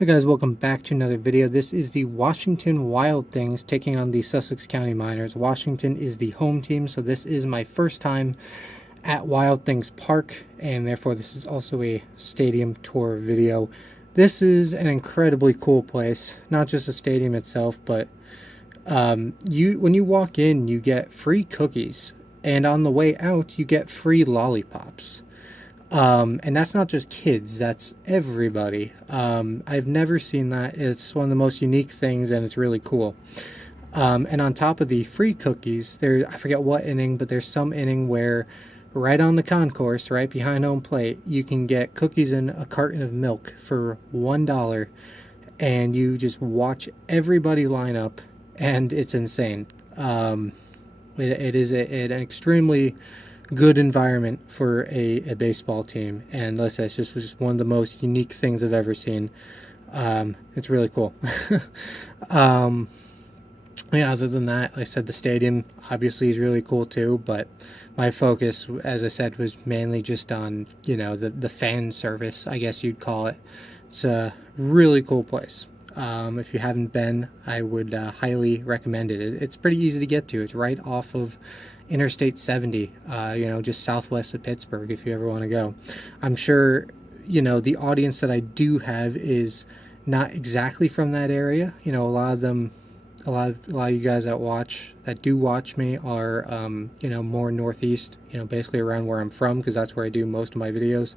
Hey guys, welcome back to another video. This is the Washington Wild Things taking on the Sussex County Miners. Washington is the home team, so this is my first time at Wild Things Park, and therefore this is also a stadium tour video. This is an incredibly cool place, not just the stadium itself, but when you walk in, you get free cookies, and on the way out, you get free lollipops. And that's not just kids, that's everybody. I've never seen that. It's one of the most unique things, and it's really cool. And on top of the free cookies, I forget what inning, but there's some inning where right on the concourse, right behind home plate, you can get cookies and a carton of milk for $1, and you just watch everybody line up, and it's insane. It is an extremely good environment for a baseball team, and listen, it's just one of the most unique things I've ever seen. It's really cool. Yeah, other than that, like I said, the stadium obviously is really cool too, but my focus, as I said, was mainly just on, you know, the fan service, I guess you'd call it. It's a really cool place. If you haven't been, I would highly recommend it. It's pretty easy to get to. It's right off of Interstate 70, you know, just southwest of Pittsburgh, if you ever want to go. I'm sure, you know, the audience that I do have is not exactly from that area. You know, a lot of you guys that do watch me are, you know, more northeast, you know, basically around where I'm from, because that's where I do most of my videos,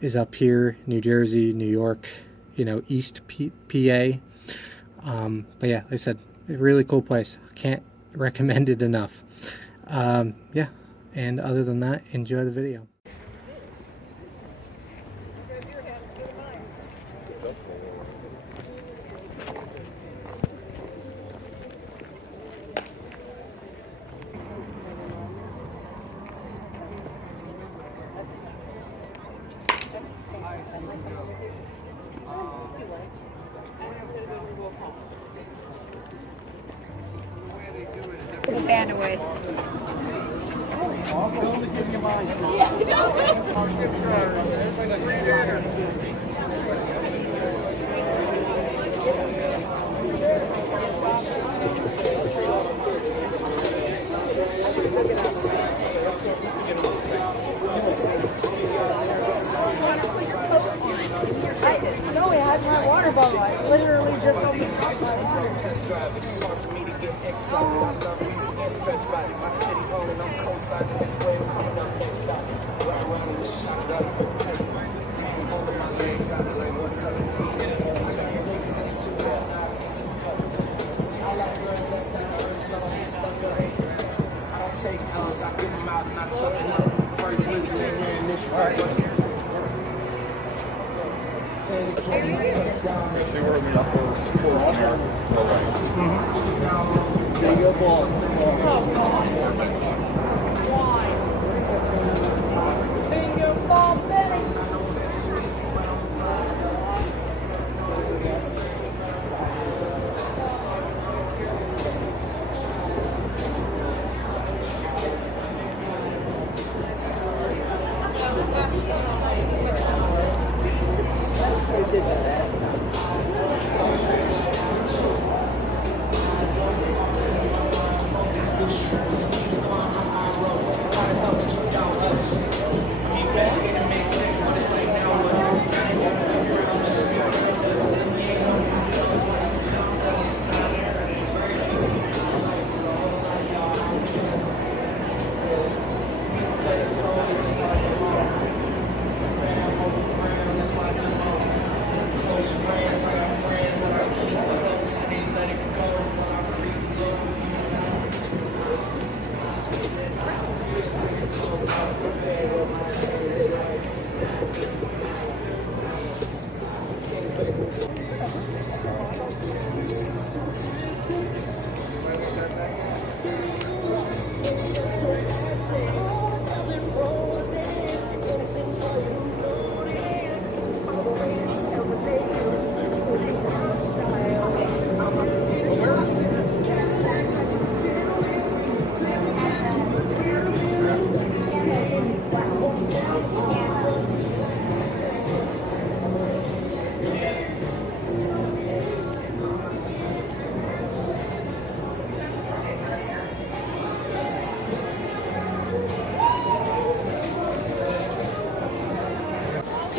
is up here, New Jersey, New York, you know, East PA. But yeah, like I said, a really cool place. Can't recommend it enough. Yeah, and other than that, enjoy the video. Put his hand away. No, it has my water bottle. I literally just opened it.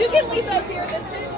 You can leave us here at this table.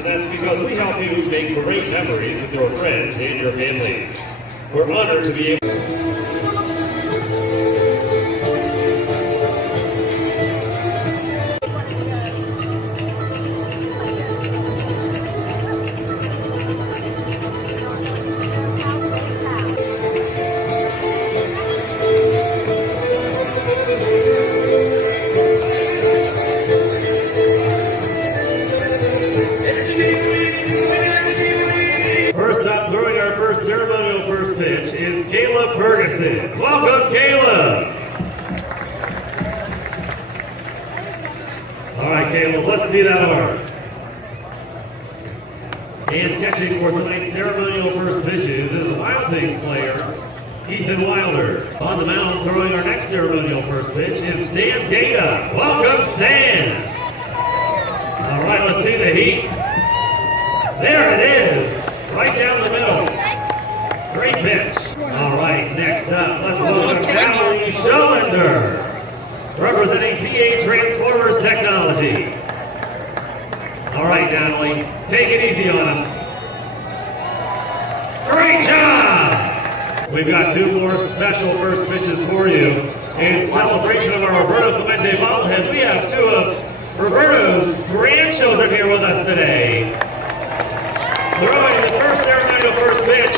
And that's because we help you make great memories with your friends and your families. We're honored to be able First up, throwing our first ceremonial first pitch is Caleb Ferguson. Welcome, Caleb! All right, Caleb, let's see that arm. And catching for tonight's ceremonial first pitches is Wild Things player Ethan Wilder. On the mound, throwing our next ceremonial first pitch is Stan Data. Welcome, Stan! All right, let's see the heat. There it is! Right down the middle. Great pitch. All right, next up, let's welcome Natalie Schollander, representing PA Transformers Technology. All right, Natalie, take it easy on him. Great job! We've got two more special first pitches for you. In celebration of our Roberto Clemente Bobblehead, we have two of Roberto's grandchildren here with us today. Throwing the first ceremonial first pitch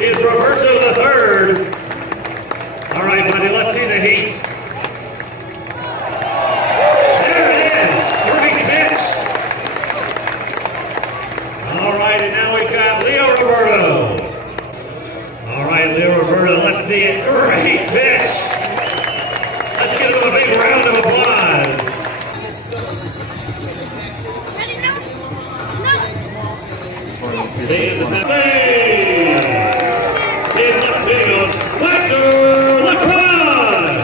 is Roberto III. All right, buddy, let's see the heat. There it is, great pitch. All right, and now we've got Leo Roberto. All right, Leo Roberto, let's see it. Great pitch. Let's give him a big round of applause. Stay in the center. In left field, Hector Lacroix.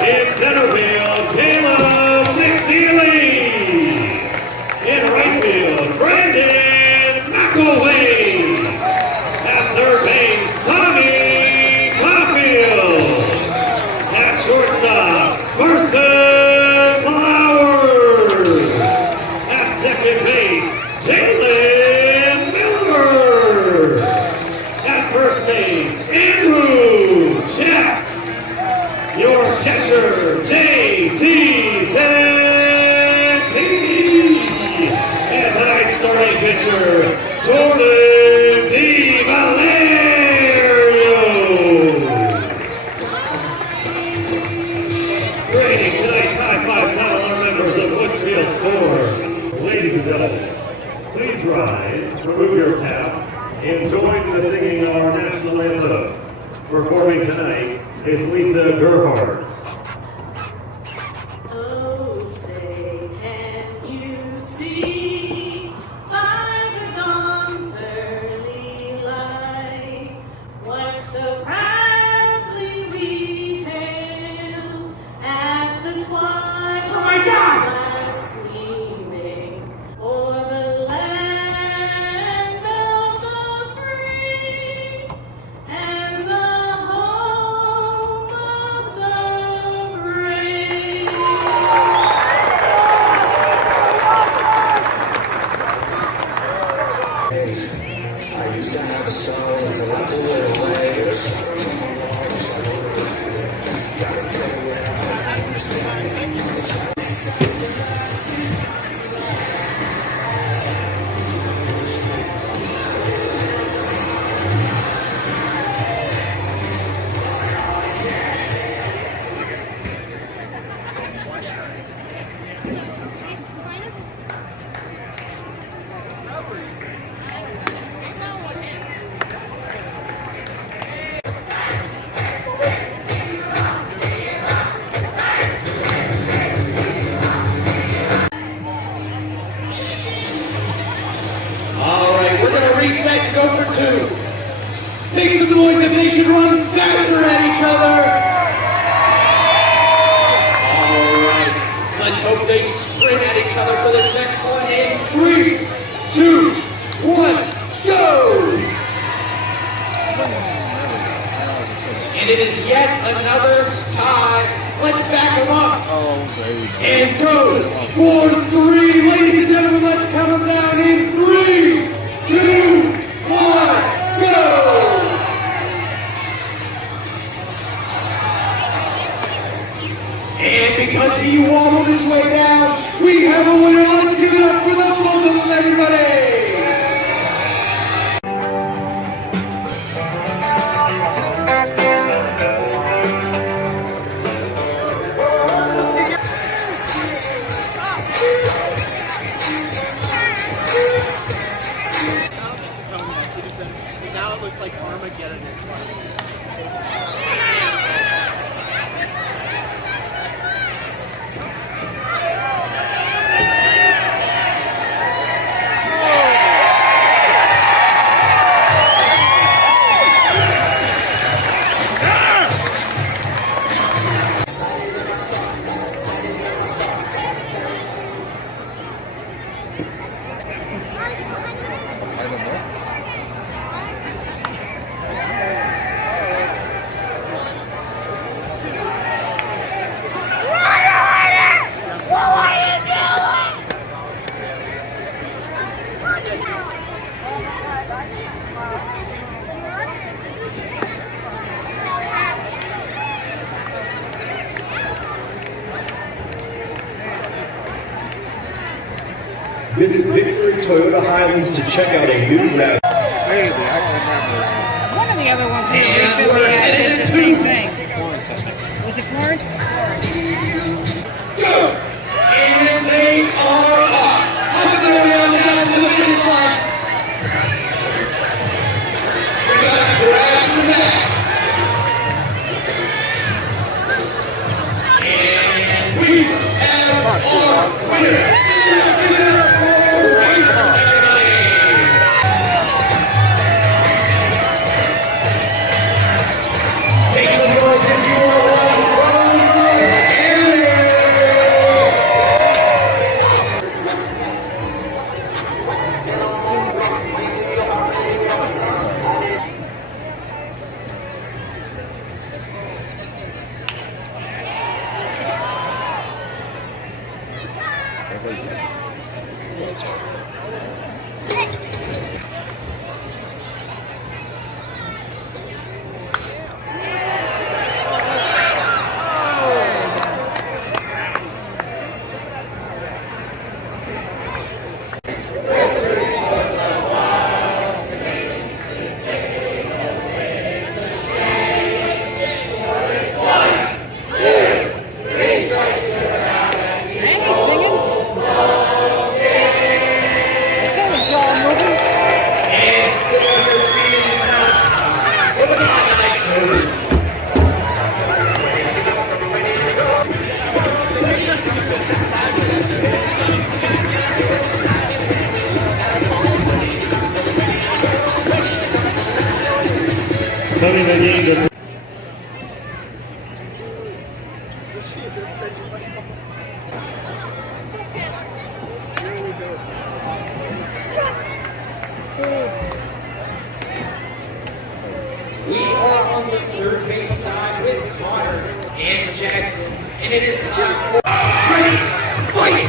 In center field, Caleb McNeely. In right field, Brandon McElway. At third base, Tommy Caulfield. At shortstop, Carson Flowers. At second base, Jalen your catcher, J.C. Santini. And tonight's starting pitcher, Jordan D. Valerio. Grading tonight's high-five title our members of Woodsfield Store. Ladies and gentlemen, please rise, remove your caps, and join in the singing of our national anthem. Performing tonight is Lisa Gerhardt. Oh, say, can you see by the dawn's early light what so proudly we hailed at the twilight's last gleaming o'er the land of the free and the home of the should run faster at each other. Alright, let's hope they sprint at each other for this next one in 3, 2, 1, go! And it is yet another tie. Let's back them up. And go for 3. Ladies and gentlemen, let's count them down in 3, 2, 1, go! And because he wobbled his way down, we have a winner. Let's give it up for the both of them, everybody! Now it looks like Armageddon. Visit Victory Toyota Highlands to check out a new route. One of the other ones we recently had did the same thing. Was it Florence? Go! And they are off. How their way on down to the finish line. We got Crash in the back. And we have our winner. Tony Manning. We are on the third base side with Connor and Jackson, and it is time for ready, fight!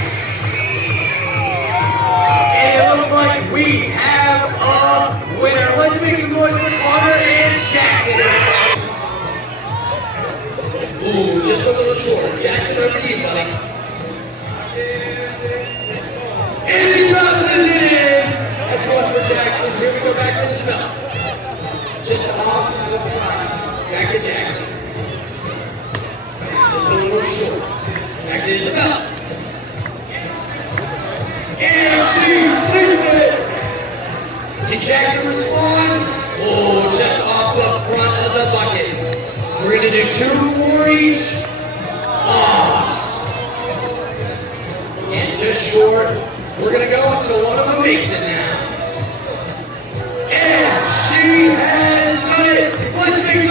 And it looks like we have a winner. Let's make some noise for Connor and Jackson. Ooh, just a little short. Jackson, over to you, buddy. And he drops it in. That's one for Jackson. Here we go back to Isabella. Just off the front. Back to Jackson. Just a little short. Back to Isabella. And she sinks it. Did Jackson respond? Oh, just off the front of the bucket. We're going to do 2 more each. Oh. And just short. We're going to go until one of them makes it now. And she has done it. Let's make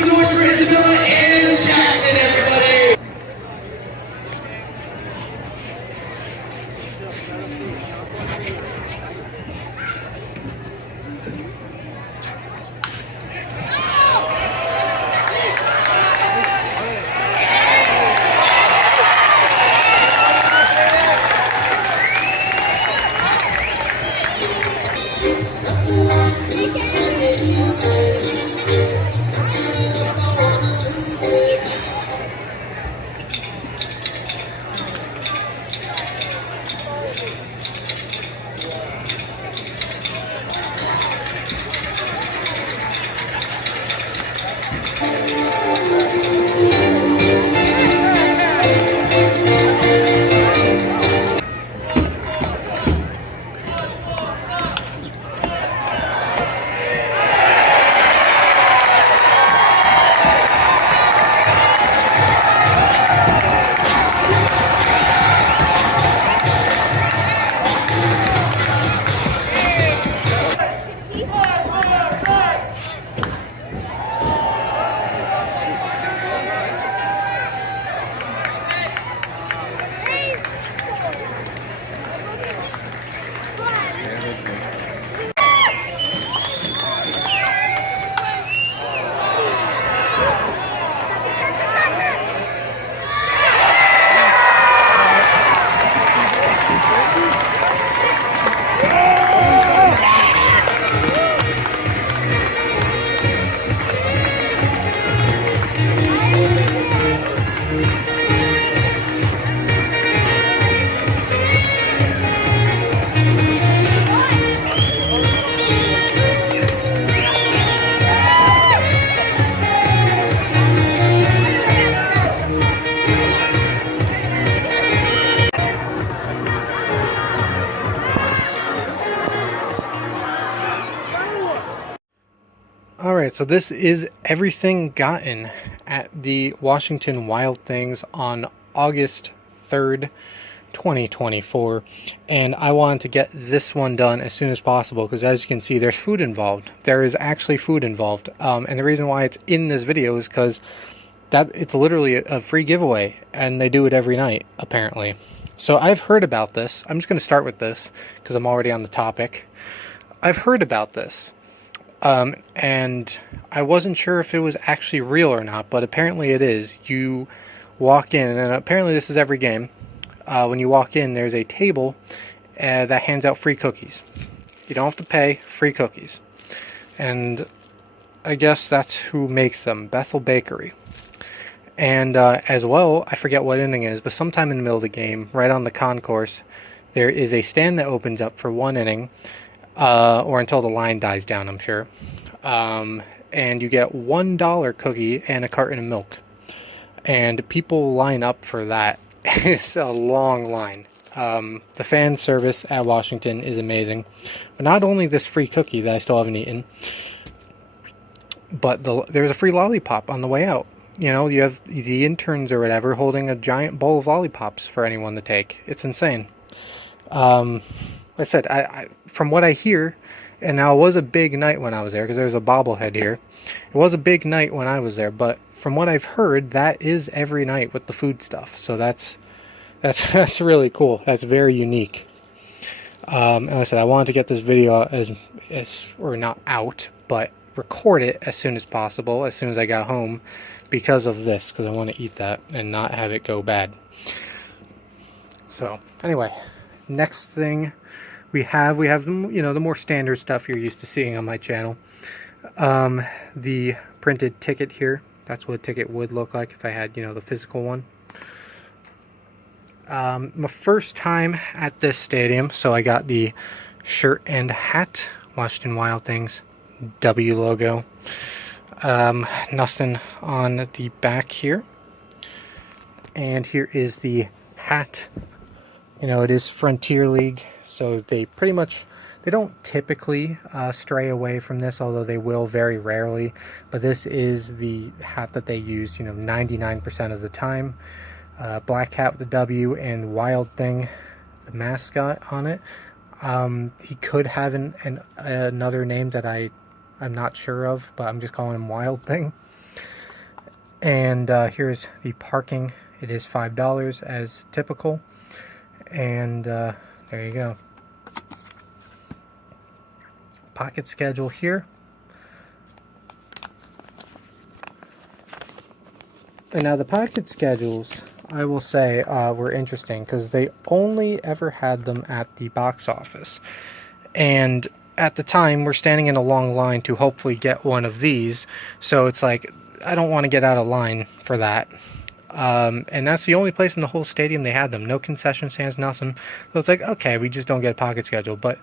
so this is everything gotten at the Washington Wild Things on August 3rd, 2024, and I wanted to get this one done as soon as possible because, as you can see, there's food involved. There is actually food involved, and the reason why it's in this video is because that it's literally a free giveaway, and they do it every night apparently. So I've heard about this. I'm just going to start with this because I'm already on the topic. I've heard about this, and I wasn't sure if it was actually real or not, but apparently it is. You walk in, and apparently this is every game. When you walk in, there's a table that hands out free cookies. You don't have to pay, free cookies. And I guess that's who makes them, Bethel Bakery. And as well, I forget what inning it is, but sometime in the middle of the game, right on the concourse, there is a stand that opens up for 1 inning, or until the line dies down, I'm sure. And you get $1 cookie and a carton of milk. And people line up for that. It's a long line. The fan service at Washington is amazing. But not only this free cookie that I still haven't eaten, but there's a free lollipop on the way out. You know, you have the interns or whatever holding a giant bowl of lollipops for anyone to take. It's insane. Like I said, I from what I hear, and now it was a big night when I was there because there's a bobblehead here. It was a big night when I was there, but from what I've heard, that is every night with the food stuff. So that's really cool. That's very unique. And like I said, I wanted to get this video as or not out, but record it as soon as possible, as soon as I got home, because of this, because I want to eat that and not have it go bad. So anyway, next thing we have you know, the more standard stuff you're used to seeing on my channel. The printed ticket here. That's what a ticket would look like if I had, you know, the physical one. My first time at this stadium, so I got the shirt and hat, Washington Wild Things W logo. Nothing on the back here. And here is the hat. You know, it is Frontier League, so they pretty much, they don't typically stray away from this, although they will very rarely. But this is the hat that they use, you know, 99% of the time. Black hat with the W and Wild Thing, the mascot on it. He could have another name that I'm not sure of, but I'm just calling him Wild Thing. And here's the parking. It is $5 as typical. And there you go. Pocket schedule here. And now the pocket schedules, I will say, were interesting because they only ever had them at the box office. And at the time, we're standing in a long line to hopefully get one of these. So it's like, I don't want to get out of line for that. And that's the only place in the whole stadium they had them. No concession stands, nothing. So it's like, okay, we just don't get a pocket schedule. But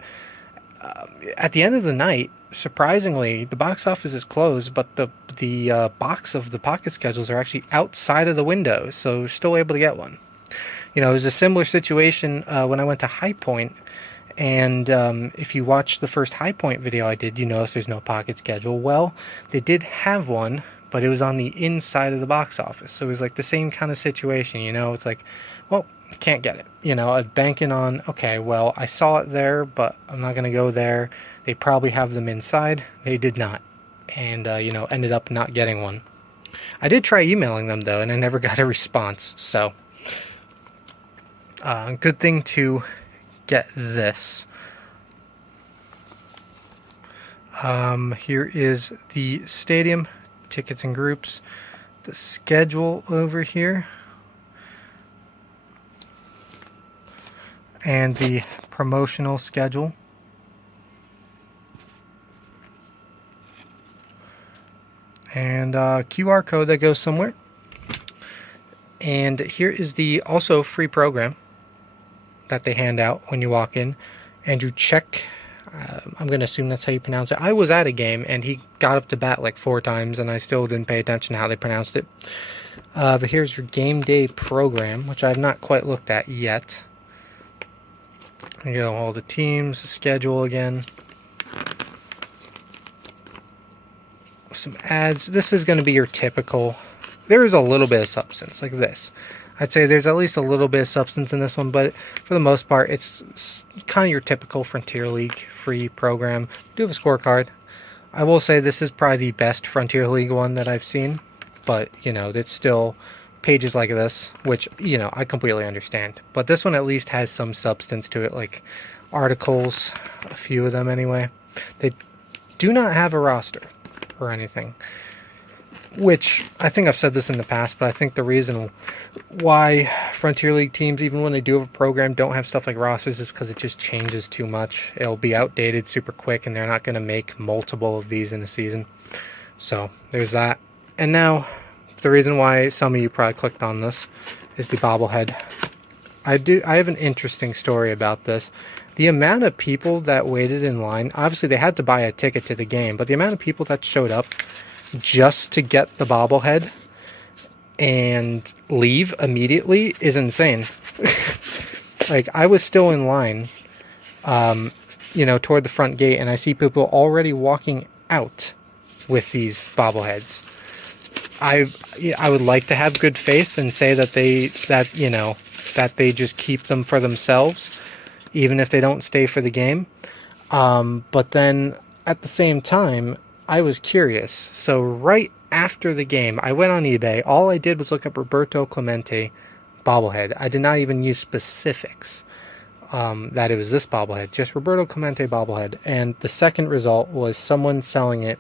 at the end of the night, surprisingly, the box office is closed, but the box of the pocket schedules are actually outside of the window, so we're still able to get one. You know, it was a similar situation when I went to High Point, and if you watch the first High Point video I did, you notice there's no pocket schedule. Well, they did have one, but it was on the inside of the box office, so it was like the same kind of situation, you know. It's like, well, can't get it, you know. I'm banking on, okay, well, I saw it there, but I'm not going to go there. They probably have them inside. They did not, and you know, ended up not getting one. I did try emailing them though, and I never got a response. So good thing to get this. Here is the stadium, tickets and groups, the schedule over here, and the promotional schedule. And QR code that goes somewhere. And here is the also free program that they hand out when you walk in. Andrew Check, I'm going to assume that's how you pronounce it. I was at a game and he got up to bat like 4 times and I still didn't pay attention to how they pronounced it. But here's your game day program, which I've not quite looked at yet. You know, all the teams, the schedule again. some ads. This is going to be your typical. There is a little bit of substance, like this. I'd say there's at least a little bit of substance in this one, but for the most part, it's kind of your typical Frontier League free program. Do have a scorecard. I will say this is probably the best Frontier League one that I've seen, but, you know, it's still pages like this, which, you know, I completely understand. But this one at least has some substance to it, like articles, a few of them anyway. They do not have a roster or anything, which I think I've said this in the past, but I think the reason why Frontier League teams, even when they do have a program, don't have stuff like rosters is because it just changes too much. It'll be outdated super quick, and they're not going to make multiple of these in a season. So there's that. And now, the reason why some of you probably clicked on this is the bobblehead. I have an interesting story about this. The amount of people that waited in line, obviously they had to buy a ticket to the game, but the amount of people that showed up just to get the bobblehead and leave immediately is insane. Like, I was still in line, you know, toward the front gate, and I see people already walking out with these bobbleheads. I would like to have good faith and say that they just keep them for themselves, even if they don't stay for the game. But then at the same time, I was curious. So right after the game, I went on eBay. All I did was look up Roberto Clemente bobblehead. I did not even use specifics that it was this bobblehead, just Roberto Clemente bobblehead. And the second result was someone selling it.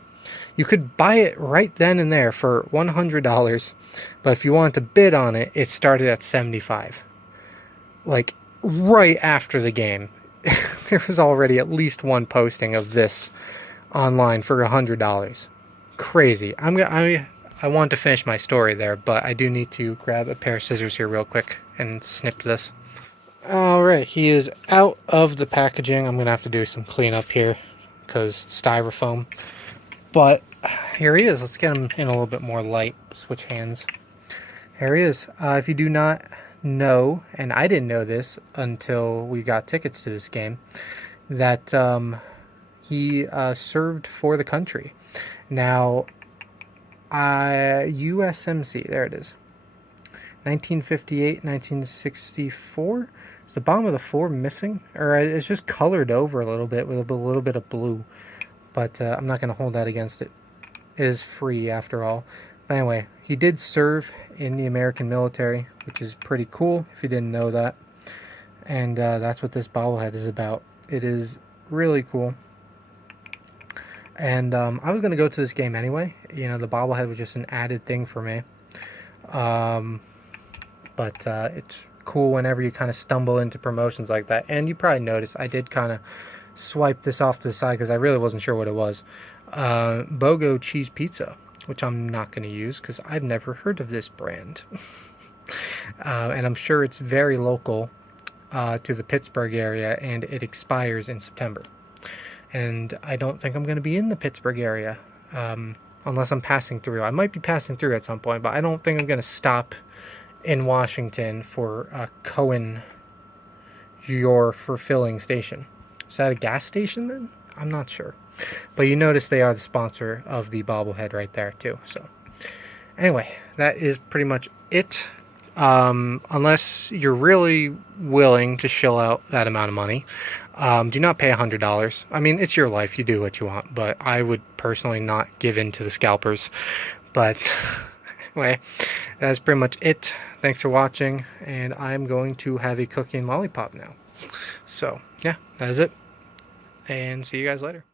You could buy it right then and there for $100, but if you wanted to bid on it, it started at $75. Like, right after the game, there was already at least one posting of this online for $100. Crazy. I want to finish my story there, but I do need to grab a pair of scissors here real quick and snip this. Alright, he is out of the packaging. I'm going to have to do some cleanup here because styrofoam. But here he is. Let's get him in a little bit more light. Switch hands. Here he is. If you do not know, and I didn't know this until we got tickets to this game, that he served for the country. Now, USMC, there it is. 1958, 1964. Is the bottom of the 4 missing? Or it's just colored over a little bit with a little bit of blue. But I'm not going to hold that against it. It is free after all. But anyway, he did serve in the American military, which is pretty cool if you didn't know that. And that's what this bobblehead is about. It is really cool. And I was going to go to this game anyway. You know, the bobblehead was just an added thing for me. But it's cool whenever you kind of stumble into promotions like that. And you probably noticed I did kind of swipe this off to the side because I really wasn't sure what it was. BOGO cheese pizza, which I'm not going to use because I've never heard of this brand. And I'm sure it's very local to the Pittsburgh area, and it expires in September. And I don't think I'm going to be in the Pittsburgh area unless I'm passing through. I might be passing through at some point, but I don't think I'm going to stop in Washington for Cohen, your fulfilling station. Is that a gas station then? I'm not sure. But you notice they are the sponsor of the bobblehead right there too. So anyway, that is pretty much it. Unless you're really willing to shell out that amount of money, do not pay $100. I mean, it's your life. You do what you want. But I would personally not give in to the scalpers. But anyway, that's pretty much it. Thanks for watching. And I'm going to have a cookie and lollipop now. So yeah, that is it. And see you guys later.